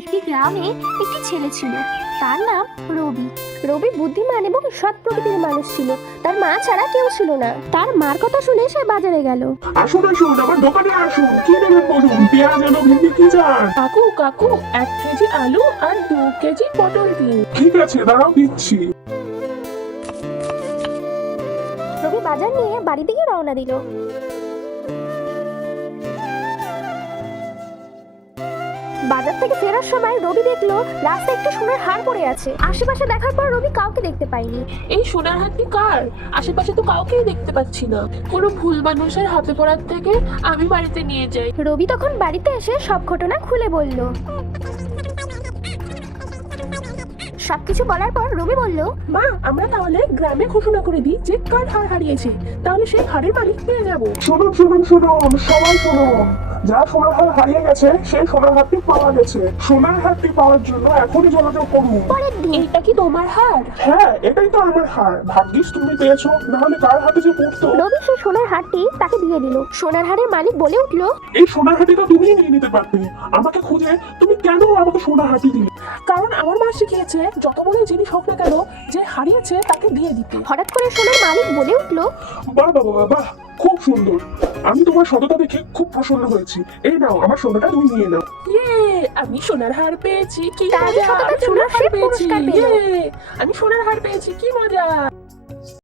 একটি গ্রামে একটি ছেলে ছিল, তার নাম রবি। রবি বুদ্ধিমান এবং সৎ প্রকৃতির মানুষ ছিল। তার মা ছাড়া কেউ ছিল না। তার মার কথা শুনে সে বাজারে গেল। আসুন আসুন, আমার দোকানে আসুন। কি নেবেন বলুন? পেঁয়াজ, আলু, ভেন্ডি, কি চান? কাকু কাকু 1 কেজি আলু আর 2 কেজি পটল দিন। ঠিক আছে, দাঁড়াও দিচ্ছি। রবি বাজার নিয়ে বাড়ি দিকে রওনা দিল। বাজার থেকে ফেরার সময় রবি দেখলো রাস্তায় একটি সোনার হার পড়ে আছে। আশেপাশে দেখার পর রবি কাউকে দেখতে পায়নি। এই সোনার হাতটি কার? আশেপাশে তো কাউকেই দেখতে পাচ্ছি না। কোনো ভুল মানুষের হাতে পড়ার থেকে আমি বাড়িতে নিয়ে যাই। রবি তখন বাড়িতে এসে সব ঘটনা খুলে বলল। সবকিছু বলার পর রবি বলল, মা, আমরা তাহলে গ্রামে ঘোষণা করে দিই যে কার হার হারিয়েছে, তাহলে সেই হারের মালিক পেয়ে যাব। শুনুন শুনুন শুনুন, সবাই শুনুন। যা সোনার হার হারিয়ে গেছে সেই সোনার হারটি পাওয়া গেছে। সোনার হারটি পাওয়ার জন্য এখনই যোগাযোগ করুন। পরের দিন এইটা কি তোমার হার? হ্যাঁ, এটাই তো আমার হার। ভাগ্যিস তুমি পেয়েছো, নাহলে কার হাতে যে পড়তো। রবি সেই সোনার হারটি তাকে দিয়ে দিল। সোনার হারের মালিক বলে উঠল, এই সোনার হারটি তো তুমিই নিয়ে নিতে পারতে। আমাকে খুঁজে তুমি কেন আমাকে সোনার হারটি দিলে? কারণ আমার মা শিখিয়েছে যত বড় জিনিস হোক না কেন, যে হারিয়েছে তাকে দিয়ে দিতে। হঠাৎ করে সোনার মালিক বলে উঠল, বাহ বাহ বাহ বাহ, খুব সুন্দর। আমি তোমার সততা দেখে খুব প্রসন্ন হয়েছি। এই নাও, আমার সোনাটা তুমি নিয়ে নাও। ইয়ে, আমি সোনার হার পেয়েছি, কি তারই মজা! সততা আমি ছিল, সোনার সে হার পেয়েছি। পুরস্কার পেল। ইয়ে, আমি সোনার হার পেয়েছি, কি মজা!